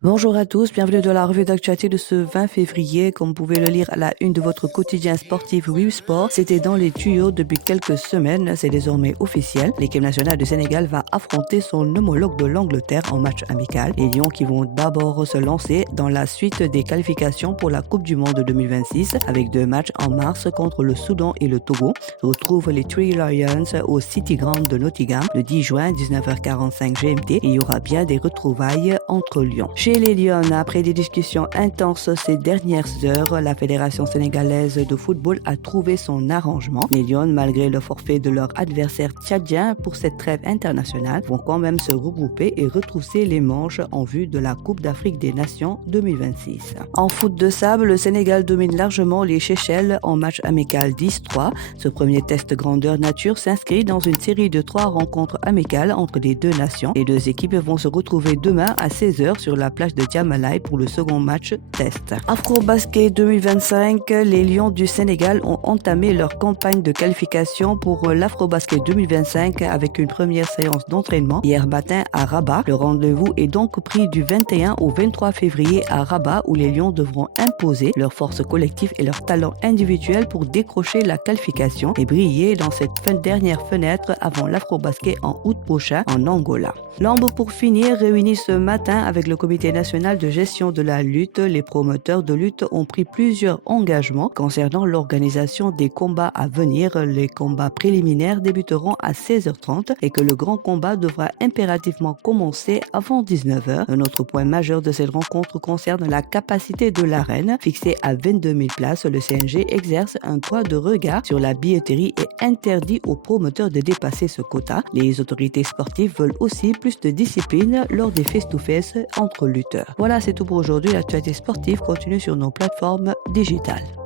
Bonjour à tous, bienvenue dans la revue d'actualité de ce 20 février. Comme vous pouvez le lire à la une de votre quotidien sportif Wii Sport, c'était dans les tuyaux depuis quelques semaines, c'est désormais officiel. L'équipe nationale du Sénégal va affronter son homologue de l'Angleterre en match amical. Les Lions qui vont d'abord se lancer dans la suite des qualifications pour la Coupe du Monde 2026 avec 2 matchs en mars contre le Soudan et le Togo. Retrouvent les Three Lions au City Ground de Nottingham le 10 juin 19h45 GMT et il y aura bien des retrouvailles entre Lions. Chez les Lions, après des discussions intenses ces dernières heures, la Fédération sénégalaise de football a trouvé son arrangement. Les Lions, malgré le forfait de leur adversaire tchadien pour cette trêve internationale, vont quand même se regrouper et retrousser les manches en vue de la Coupe d'Afrique des Nations 2026. En foot de sable, le Sénégal domine largement les Seychelles en match amical 10-3. Ce premier test grandeur nature s'inscrit dans une série de 3 rencontres amicales entre les deux nations. Les deux équipes vont se retrouver demain à 16h sur la plage de Diamalai pour le second match test. Afro-Basket 2025, les Lions du Sénégal ont entamé leur campagne de qualification pour l'Afro-Basket 2025 avec une première séance d'entraînement hier matin à Rabat. Le rendez-vous est donc pris du 21 au 23 février à Rabat où les Lions devront imposer leur force collective et leur talent individuel pour décrocher la qualification et briller dans cette dernière fenêtre avant l'Afro-Basket en août prochain en Angola. L'Ambre pour finir réunis ce matin avec le Comité national de gestion de la lutte. Les promoteurs de lutte ont pris plusieurs engagements concernant l'organisation des combats à venir. Les combats préliminaires débuteront à 16h30 et que le grand combat devra impérativement commencer avant 19h. Un autre point majeur de cette rencontre concerne la capacité de l'arène. Fixée à 22 000 places, le CNG exerce un droit de regard sur la billetterie et interdit aux promoteurs de dépasser ce quota. Les autorités sportives veulent aussi plus de discipline lors des face-to-face entre lutteurs. Voilà, c'est tout pour aujourd'hui. L'actualité sportive continue sur nos plateformes digitales.